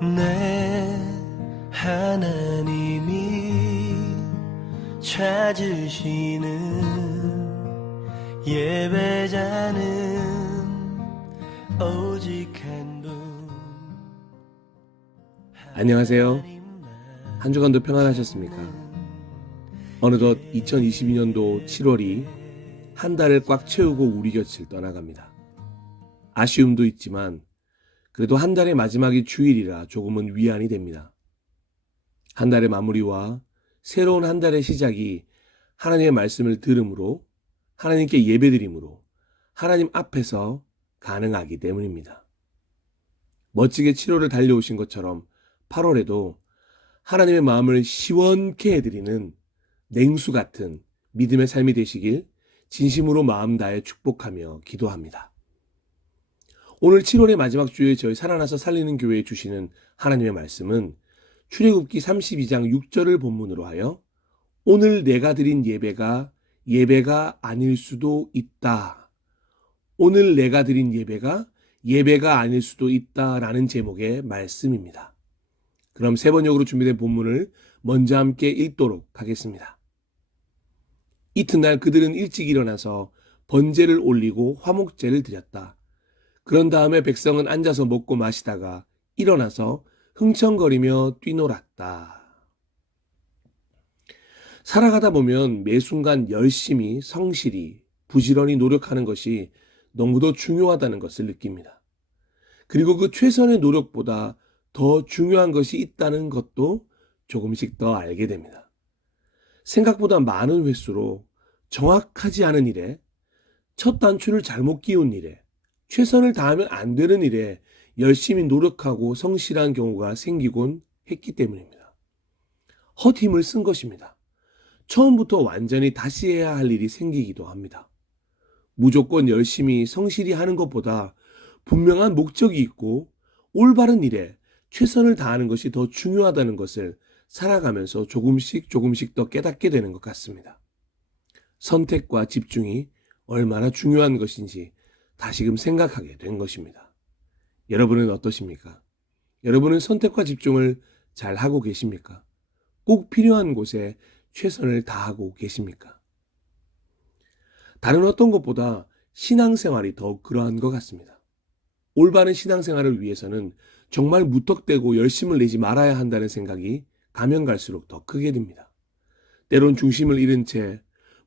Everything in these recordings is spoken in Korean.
내 하나님이 찾으시는 예배자는 오직 한 분. 안녕하세요. 한 주간도 평안하셨습니까? 어느덧 2022년도 7월이 한 달을 꽉 채우고 우리 곁을 떠나갑니다. 아쉬움도 있지만 그래도 한 달의 마지막이 주일이라 조금은 위안이 됩니다. 한 달의 마무리와 새로운 한 달의 시작이 하나님의 말씀을 들음으로, 하나님께 예배드림으로, 하나님 앞에서 가능하기 때문입니다. 멋지게 7월을 달려오신 것처럼 8월에도 하나님의 마음을 시원케 해드리는 냉수 같은 믿음의 삶이 되시길 진심으로 마음 다해 축복하며 기도합니다. 오늘 7월의 마지막 주에 저희 살아나서 살리는 교회에 주시는 하나님의 말씀은 출애굽기 32장 6절을 본문으로 하여 오늘 내가 드린 예배가 아닐 수도 있다. 오늘 내가 드린 예배가 아닐 수도 있다라는 제목의 말씀입니다. 그럼 세 번역으로 준비된 본문을 먼저 함께 읽도록 하겠습니다. 이튿날 그들은 일찍 일어나서 번제를 올리고 화목제를 드렸다. 그런 다음에 백성은 앉아서 먹고 마시다가 일어나서 흥청거리며 뛰놀았다. 살아가다 보면 매 순간 열심히, 성실히, 부지런히 노력하는 것이 너무도 중요하다는 것을 느낍니다. 그리고 그 최선의 노력보다 더 중요한 것이 있다는 것도 조금씩 더 알게 됩니다. 생각보다 많은 횟수로 정확하지 않은 일에, 첫 단추를 잘못 끼운 일에, 최선을 다하면 안 되는 일에 열심히 노력하고 성실한 경우가 생기곤 했기 때문입니다. 헛힘을 쓴 것입니다. 처음부터 완전히 다시 해야 할 일이 생기기도 합니다. 무조건 열심히 성실히 하는 것보다 분명한 목적이 있고 올바른 일에 최선을 다하는 것이 더 중요하다는 것을 살아가면서 조금씩 더 깨닫게 되는 것 같습니다. 선택과 집중이 얼마나 중요한 것인지 다시금 생각하게 된 것입니다. 여러분은 어떠십니까? 여러분은 선택과 집중을 잘 하고 계십니까? 꼭 필요한 곳에 최선을 다하고 계십니까? 다른 어떤 것보다 신앙생활이 더욱 그러한 것 같습니다. 올바른 신앙생활을 위해서는 정말 무턱대고 열심을 내지 말아야 한다는 생각이 가면 갈수록 더 크게 듭니다. 때론 중심을 잃은 채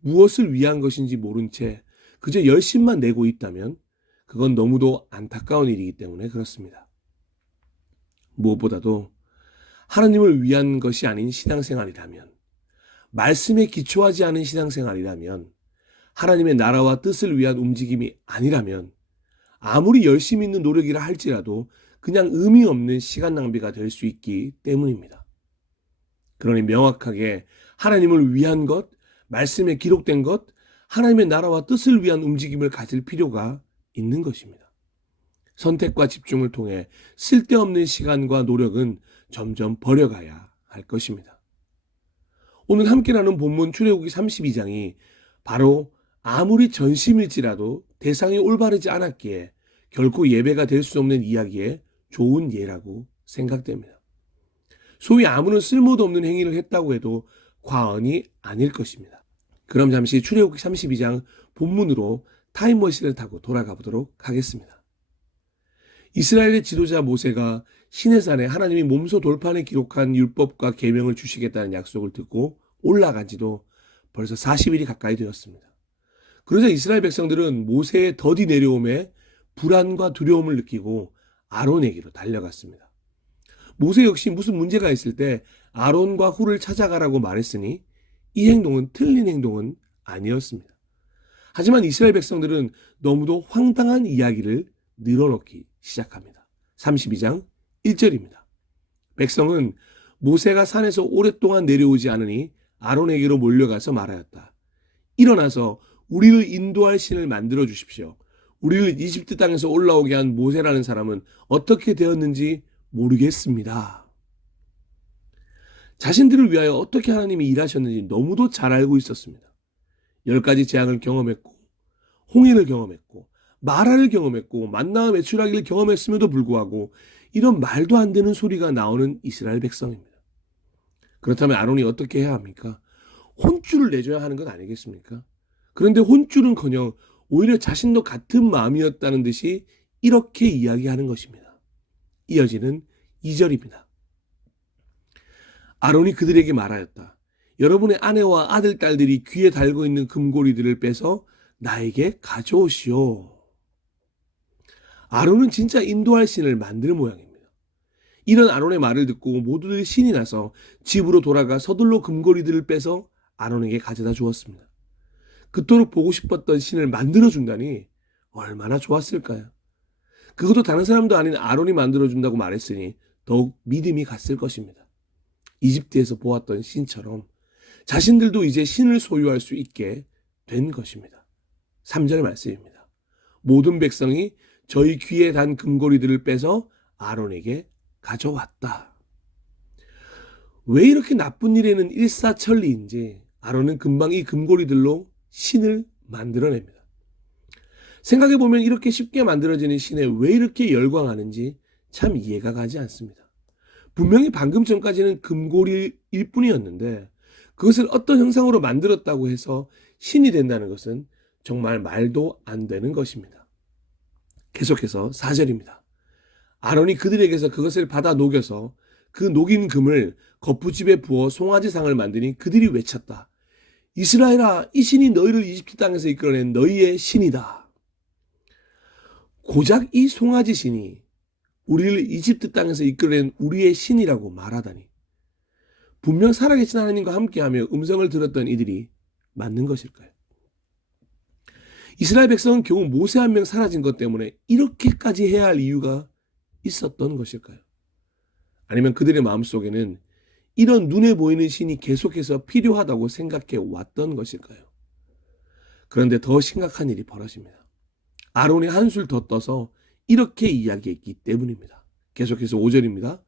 무엇을 위한 것인지 모른 채 그저 열심만 내고 있다면 그건 너무도 안타까운 일이기 때문에 그렇습니다. 무엇보다도 하나님을 위한 것이 아닌 신앙생활이라면, 말씀에 기초하지 않은 신앙생활이라면, 하나님의 나라와 뜻을 위한 움직임이 아니라면 아무리 열심히 있는 노력이라 할지라도 그냥 의미 없는 시간 낭비가 될 수 있기 때문입니다. 그러니 명확하게 하나님을 위한 것, 말씀에 기록된 것, 하나님의 나라와 뜻을 위한 움직임을 가질 필요가 있는 것입니다. 선택과 집중을 통해 쓸데없는 시간과 노력은 점점 버려가야 할 것입니다. 오늘 함께 나눈 본문 출애굽기 32장이 바로 아무리 전심일지라도 대상이 올바르지 않았기에 결코 예배가 될 수 없는 이야기의 좋은 예라고 생각됩니다. 소위 아무런 쓸모도 없는 행위를 했다고 해도 과언이 아닐 것입니다. 그럼 잠시 출애굽기 32장 본문으로 타임머신을 타고 돌아가 보도록 하겠습니다. 이스라엘의 지도자 모세가 시내산에 하나님이 몸소 돌판에 기록한 율법과 계명을 주시겠다는 약속을 듣고 올라간 지도 벌써 40일이 가까이 되었습니다. 그러자 이스라엘 백성들은 모세의 더디 내려옴에 불안과 두려움을 느끼고 아론에게로 달려갔습니다. 모세 역시 무슨 문제가 있을 때 아론과 훌을 찾아가라고 말했으니 이 행동은 틀린 행동은 아니었습니다. 하지만 이스라엘 백성들은 너무도 황당한 이야기를 늘어놓기 시작합니다. 32장 1절입니다. 백성은 모세가 산에서 오랫동안 내려오지 않으니 아론에게로 몰려가서 말하였다. 일어나서 우리를 인도할 신을 만들어 주십시오. 우리를 이집트 땅에서 올라오게 한 모세라는 사람은 어떻게 되었는지 모르겠습니다. 자신들을 위하여 어떻게 하나님이 일하셨는지 너무도 잘 알고 있었습니다. 10가지 재앙을 경험했고, 홍해를 경험했고, 마라를 경험했고, 만나와 메추라기를 경험했음에도 불구하고 이런 말도 안 되는 소리가 나오는 이스라엘 백성입니다. 그렇다면 아론이 어떻게 해야 합니까? 혼쭐을 내줘야 하는 것 아니겠습니까? 그런데 혼쭐은커녕 오히려 자신도 같은 마음이었다는 듯이 이렇게 이야기하는 것입니다. 이어지는 2절입니다. 아론이 그들에게 말하였다. 여러분의 아내와 아들, 딸들이 귀에 달고 있는 금고리들을 빼서 나에게 가져오시오. 아론은 진짜 인도할 신을 만들 모양입니다. 이런 아론의 말을 듣고 모두들이 신이 나서 집으로 돌아가 서둘러 금고리들을 빼서 아론에게 가져다 주었습니다. 그토록 보고 싶었던 신을 만들어준다니 얼마나 좋았을까요? 그것도 다른 사람도 아닌 아론이 만들어준다고 말했으니 더욱 믿음이 갔을 것입니다. 이집트에서 보았던 신처럼 자신들도 이제 신을 소유할 수 있게 된 것입니다. 3절 말씀입니다. 모든 백성이 저희 귀에 단 금고리들을 빼서 아론에게 가져왔다. 왜 이렇게 나쁜 일에는 일사천리인지 아론은 금방 이 금고리들로 신을 만들어냅니다. 생각해보면 이렇게 쉽게 만들어지는 신에 왜 이렇게 열광하는지 참 이해가 가지 않습니다. 분명히 방금 전까지는 금고리일 뿐이었는데 그것을 어떤 형상으로 만들었다고 해서 신이 된다는 것은 정말 말도 안 되는 것입니다. 계속해서 4절입니다. 아론이 그들에게서 그것을 받아 녹여서 그 녹인 금을 거푸집에 부어 송아지상을 만드니 그들이 외쳤다. 이스라엘아, 이 신이 너희를 이집트 땅에서 이끌어낸 너희의 신이다. 고작 이 송아지 신이 우리를 이집트 땅에서 이끌어낸 우리의 신이라고 말하다니. 분명 살아계신 하나님과 함께하며 음성을 들었던 이들이 맞는 것일까요? 이스라엘 백성은 겨우 모세 한 명 사라진 것 때문에 이렇게까지 해야 할 이유가 있었던 것일까요? 아니면 그들의 마음속에는 이런 눈에 보이는 신이 계속해서 필요하다고 생각해 왔던 것일까요? 그런데 더 심각한 일이 벌어집니다. 아론이 한술 더 떠서 이렇게 이야기했기 때문입니다. 계속해서 5절입니다.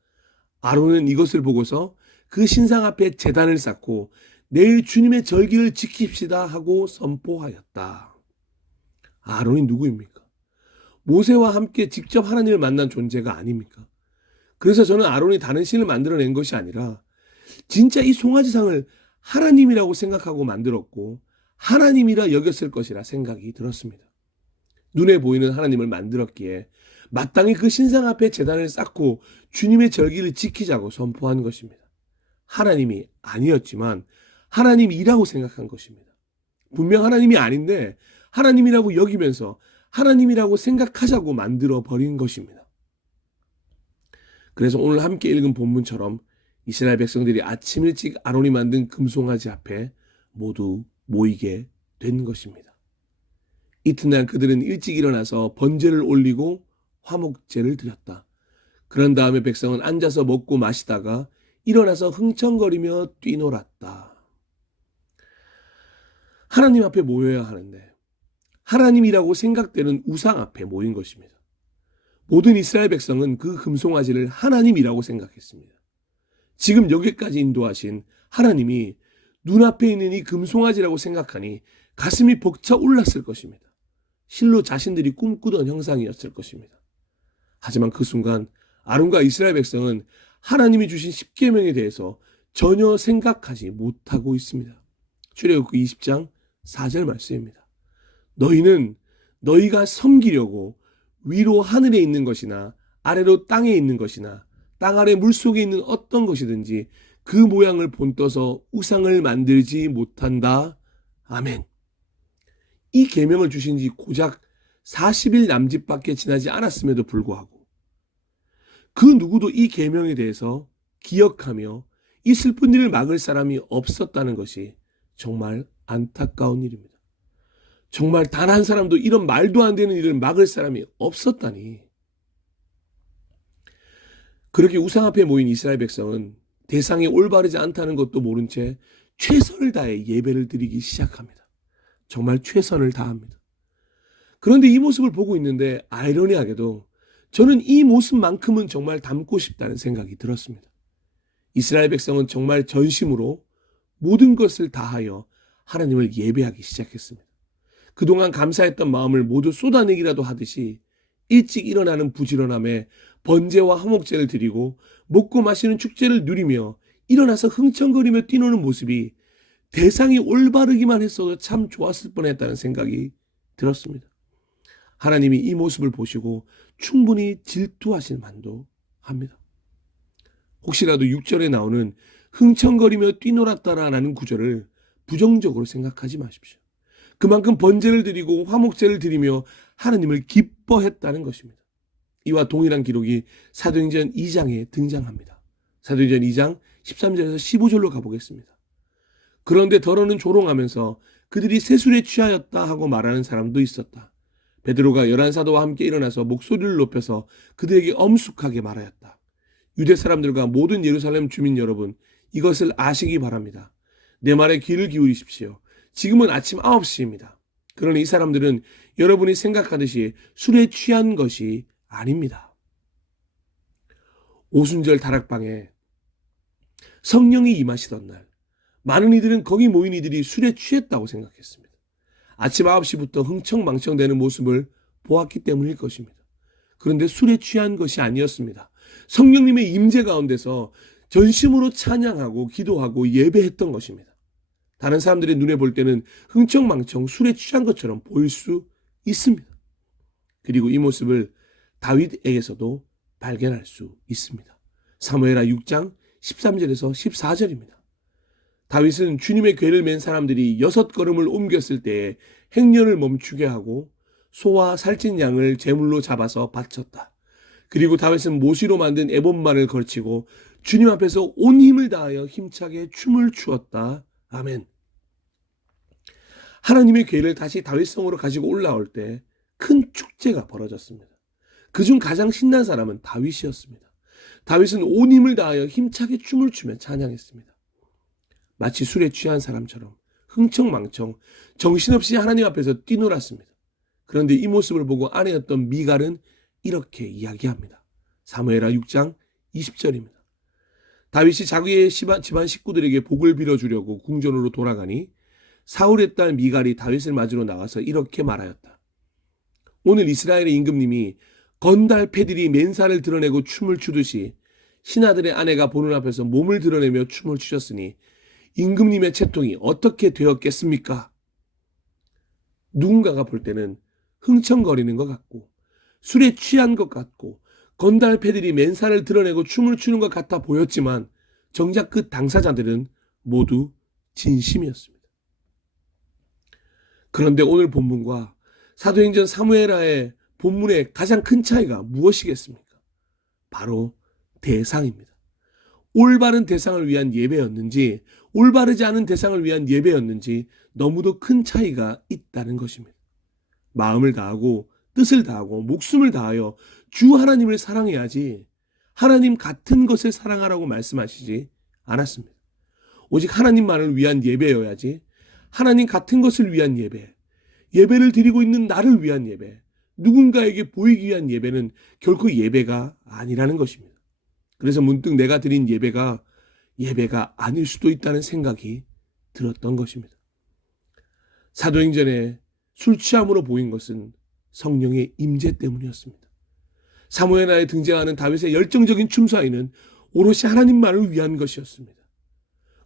아론은 이것을 보고서 그 신상 앞에 제단을 쌓고 내일 주님의 절기를 지킵시다 하고 선포하였다. 아론이 누구입니까? 모세와 함께 직접 하나님을 만난 존재가 아닙니까? 그래서 저는 아론이 다른 신을 만들어낸 것이 아니라 진짜 이 송아지상을 하나님이라고 생각하고 만들었고 하나님이라 여겼을 것이라 생각이 들었습니다. 눈에 보이는 하나님을 만들었기에 마땅히 그 신상 앞에 제단을 쌓고 주님의 절기를 지키자고 선포한 것입니다. 하나님이 아니었지만 하나님이라고 생각한 것입니다. 분명 하나님이 아닌데 하나님이라고 여기면서 하나님이라고 생각하자고 만들어 버린 것입니다. 그래서 오늘 함께 읽은 본문처럼 이스라엘 백성들이 아침 일찍 아론이 만든 금송아지 앞에 모두 모이게 된 것입니다. 이튿날 그들은 일찍 일어나서 번제를 올리고 화목제를 드렸다. 그런 다음에 백성은 앉아서 먹고 마시다가 일어나서 흥청거리며 뛰놀았다. 하나님 앞에 모여야 하는데 하나님이라고 생각되는 우상 앞에 모인 것입니다. 모든 이스라엘 백성은 그 금송아지를 하나님이라고 생각했습니다. 지금 여기까지 인도하신 하나님이 눈앞에 있는 이 금송아지라고 생각하니 가슴이 벅차 올랐을 것입니다. 실로 자신들이 꿈꾸던 형상이었을 것입니다. 하지만 그 순간 아론과 이스라엘 백성은 하나님이 주신 십계명에 대해서 전혀 생각하지 못하고 있습니다. 출애굽기 20장 4절 말씀입니다. 너희는 너희가 섬기려고 위로 하늘에 있는 것이나 아래로 땅에 있는 것이나 땅 아래 물속에 있는 어떤 것이든지 그 모양을 본떠서 우상을 만들지 못한다. 아멘. 이 계명을 주신 지 고작 40일 남짓밖에 지나지 않았음에도 불구하고 그 누구도 이 계명에 대해서 기억하며 이 슬픈 일을 막을 사람이 없었다는 것이 정말 안타까운 일입니다. 정말 단 한 사람도 이런 말도 안 되는 일을 막을 사람이 없었다니. 그렇게 우상 앞에 모인 이스라엘 백성은 대상이 올바르지 않다는 것도 모른 채 최선을 다해 예배를 드리기 시작합니다. 정말 최선을 다합니다. 그런데 이 모습을 보고 있는데 아이러니하게도 저는 이 모습만큼은 정말 닮고 싶다는 생각이 들었습니다. 이스라엘 백성은 정말 전심으로 모든 것을 다하여 하나님을 예배하기 시작했습니다. 그동안 감사했던 마음을 모두 쏟아내기라도 하듯이 일찍 일어나는 부지런함에 번제와 화목제를 드리고 먹고 마시는 축제를 누리며 일어나서 흥청거리며 뛰노는 모습이 대상이 올바르기만 했어도 참 좋았을 뻔했다는 생각이 들었습니다. 하나님이 이 모습을 보시고 충분히 질투하실 만도 합니다. 혹시라도 6절에 나오는 흥청거리며 뛰놀았다라는 구절을 부정적으로 생각하지 마십시오. 그만큼 번제를 드리고 화목제를 드리며 하나님을 기뻐했다는 것입니다. 이와 동일한 기록이 사도행전 2장에 등장합니다. 사도행전 2장 13절에서 15절로 가보겠습니다. 그런데 더러는 조롱하면서 그들이 세술에 취하였다 하고 말하는 사람도 있었다. 베드로가 11사도와 함께 일어나서 목소리를 높여서 그들에게 엄숙하게 말하였다. 유대 사람들과 모든 예루살렘 주민 여러분, 이것을 아시기 바랍니다. 내 말에 귀를 기울이십시오. 지금은 아침 9시입니다. 그러니 이 사람들은 여러분이 생각하듯이 술에 취한 것이 아닙니다. 오순절 다락방에 성령이 임하시던 날, 많은 이들은 거기 모인 이들이 술에 취했다고 생각했습니다. 아침 9시부터 흥청망청대는 모습을 보았기 때문일 것입니다. 그런데 술에 취한 것이 아니었습니다. 성령님의 임재 가운데서 전심으로 찬양하고 기도하고 예배했던 것입니다. 다른 사람들의 눈에 볼 때는 흥청망청 술에 취한 것처럼 보일 수 있습니다. 그리고 이 모습을 다윗에게서도 발견할 수 있습니다. 사무엘하 6장 13절에서 14절입니다. 다윗은 주님의 궤를 맨 사람들이 6걸음을 옮겼을 때에 행렬을 멈추게 하고 소와 살찐 양을 제물로 잡아서 바쳤다. 그리고 다윗은 모시로 만든 에봇말을 걸치고 주님 앞에서 온 힘을 다하여 힘차게 춤을 추었다. 아멘. 하나님의 궤를 다시 다윗성으로 가지고 올라올 때 큰 축제가 벌어졌습니다. 그중 가장 신난 사람은 다윗이었습니다. 다윗은 온 힘을 다하여 힘차게 춤을 추며 찬양했습니다. 마치 술에 취한 사람처럼 흥청망청 정신없이 하나님 앞에서 뛰놀았습니다. 그런데 이 모습을 보고 아내였던 미갈은 이렇게 이야기합니다. 사무엘하 6장 20절입니다. 다윗이 자기의 집안 식구들에게 복을 빌어주려고 궁전으로 돌아가니 사울의 딸 미갈이 다윗을 맞으러 나가서 이렇게 말하였다. 오늘 이스라엘의 임금님이 건달 패들이 맨살을 드러내고 춤을 추듯이 신하들의 아내가 보는 앞에서 몸을 드러내며 춤을 추셨으니 임금님의 채통이 어떻게 되었겠습니까? 누군가가 볼 때는 흥청거리는 것 같고 술에 취한 것 같고 건달 패들이 맨살을 드러내고 춤을 추는 것 같아 보였지만 정작 그 당사자들은 모두 진심이었습니다. 그런데 오늘 본문과 사도행전 사무엘하의 본문의 가장 큰 차이가 무엇이겠습니까? 바로 대상입니다. 올바른 대상을 위한 예배였는지 올바르지 않은 대상을 위한 예배였는지 너무도 큰 차이가 있다는 것입니다. 마음을 다하고 뜻을 다하고 목숨을 다하여 주 하나님을 사랑해야지 하나님 같은 것을 사랑하라고 말씀하시지 않았습니다. 오직 하나님만을 위한 예배여야지 하나님 같은 것을 위한 예배, 예배를 드리고 있는 나를 위한 예배, 누군가에게 보이기 위한 예배는 결코 예배가 아니라는 것입니다. 그래서 문득 내가 드린 예배가 아닐 수도 있다는 생각이 들었던 것입니다. 사도행전에 술 취함으로 보인 것은 성령의 임재 때문이었습니다. 사무엘하에 등장하는 다윗의 열정적인 춤사위는 오롯이 하나님만을 위한 것이었습니다.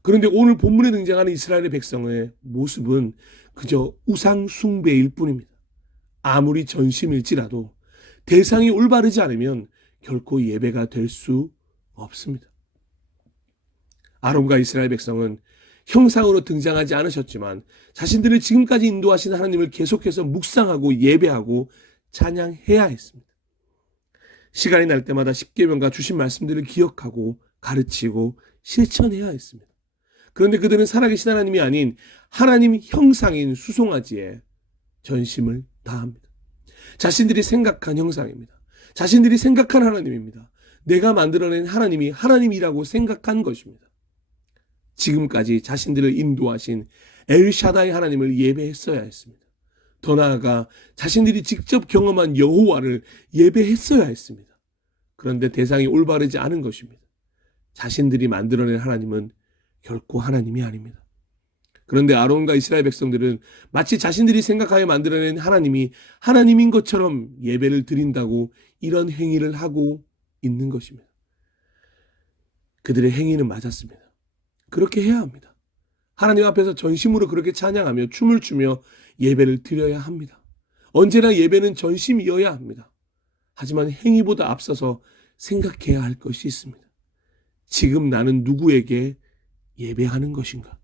그런데 오늘 본문에 등장하는 이스라엘의 백성의 모습은 그저 우상 숭배일 뿐입니다. 아무리 전심일지라도 대상이 올바르지 않으면 결코 예배가 될 수 없습니다. 아론과 이스라엘 백성은 형상으로 등장하지 않으셨지만 자신들을 지금까지 인도하신 하나님을 계속해서 묵상하고 예배하고 찬양해야 했습니다. 시간이 날 때마다 십계명과 주신 말씀들을 기억하고 가르치고 실천해야 했습니다. 그런데 그들은 살아계신 하나님이 아닌 하나님 형상인 수송아지에 전심을 다합니다. 자신들이 생각한 형상입니다. 자신들이 생각한 하나님입니다. 내가 만들어낸 하나님이 하나님이라고 생각한 것입니다. 지금까지 자신들을 인도하신 엘샤다이 하나님을 예배했어야 했습니다. 더 나아가 자신들이 직접 경험한 여호와를 예배했어야 했습니다. 그런데 대상이 올바르지 않은 것입니다. 자신들이 만들어낸 하나님은 결코 하나님이 아닙니다. 그런데 아론과 이스라엘 백성들은 마치 자신들이 생각하여 만들어낸 하나님이 하나님인 것처럼 예배를 드린다고 이런 행위를 하고 있는 것입니다. 그들의 행위는 맞았습니다. 그렇게 해야 합니다. 하나님 앞에서 전심으로 그렇게 찬양하며 춤을 추며 예배를 드려야 합니다. 언제나 예배는 전심이어야 합니다. 하지만 행위보다 앞서서 생각해야 할 것이 있습니다. 지금 나는 누구에게 예배하는 것인가?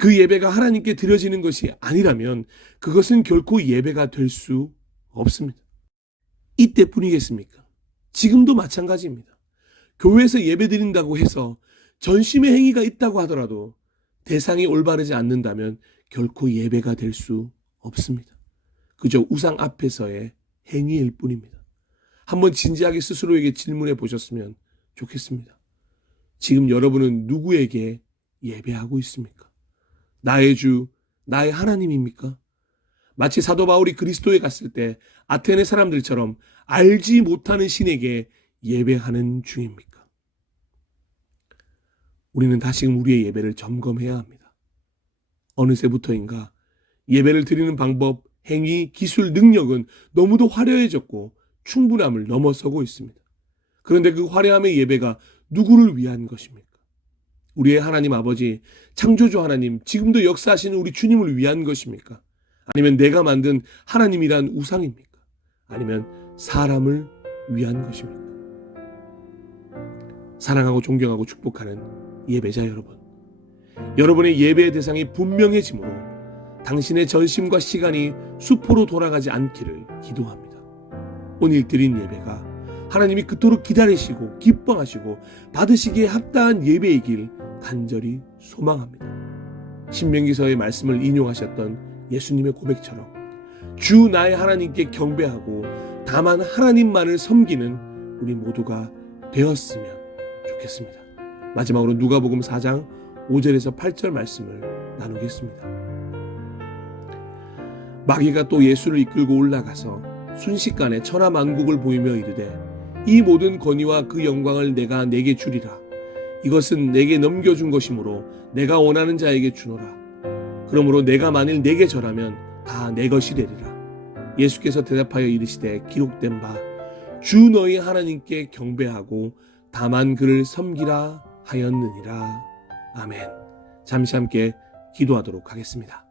그 예배가 하나님께 드려지는 것이 아니라면 그것은 결코 예배가 될 수 없습니다. 이때뿐이겠습니까? 지금도 마찬가지입니다. 교회에서 예배 드린다고 해서 전심의 행위가 있다고 하더라도 대상이 올바르지 않는다면 결코 예배가 될 수 없습니다. 그저 우상 앞에서의 행위일 뿐입니다. 한번 진지하게 스스로에게 질문해 보셨으면 좋겠습니다. 지금 여러분은 누구에게 예배하고 있습니까? 나의 주, 나의 하나님입니까? 마치 사도 바울이 그리스도에 갔을 때 아테네 사람들처럼 알지 못하는 신에게 예배하는 중입니까? 우리는 다시금 우리의 예배를 점검해야 합니다. 어느새부터인가 예배를 드리는 방법, 행위, 기술, 능력은 너무도 화려해졌고 충분함을 넘어서고 있습니다. 그런데 그 화려함의 예배가 누구를 위한 것입니까? 우리의 하나님 아버지, 창조주 하나님, 지금도 역사하시는 우리 주님을 위한 것입니까? 아니면 내가 만든 하나님이란 우상입니까? 아니면 사람을 위한 것입니까? 사랑하고 존경하고 축복하는 예배자 여러분, 여러분의 예배의 대상이 분명해지므로 당신의 전심과 시간이 수포로 돌아가지 않기를 기도합니다. 오늘 드린 예배가 하나님이 그토록 기다리시고 기뻐하시고 받으시기에 합당한 예배이길 간절히 소망합니다. 신명기서의 말씀을 인용하셨던 예수님의 고백처럼 주 나의 하나님께 경배하고 다만 하나님만을 섬기는 우리 모두가 되었으면 좋겠습니다. 마지막으로 누가복음 4장 5절에서 8절 말씀을 나누겠습니다. 마귀가 또 예수를 이끌고 올라가서 순식간에 천하만국을 보이며 이르되 이 모든 권위와 그 영광을 내가 네게 주리라. 이것은 내게 넘겨준 것이므로 내가 원하는 자에게 주노라. 그러므로 내가 만일 네게 절하면 다 내 것이 되리라. 예수께서 대답하여 이르시되 기록된 바 주 너희 하나님께 경배하고 다만 그를 섬기라 하였느니라. 아멘. 잠시 함께 기도하도록 하겠습니다.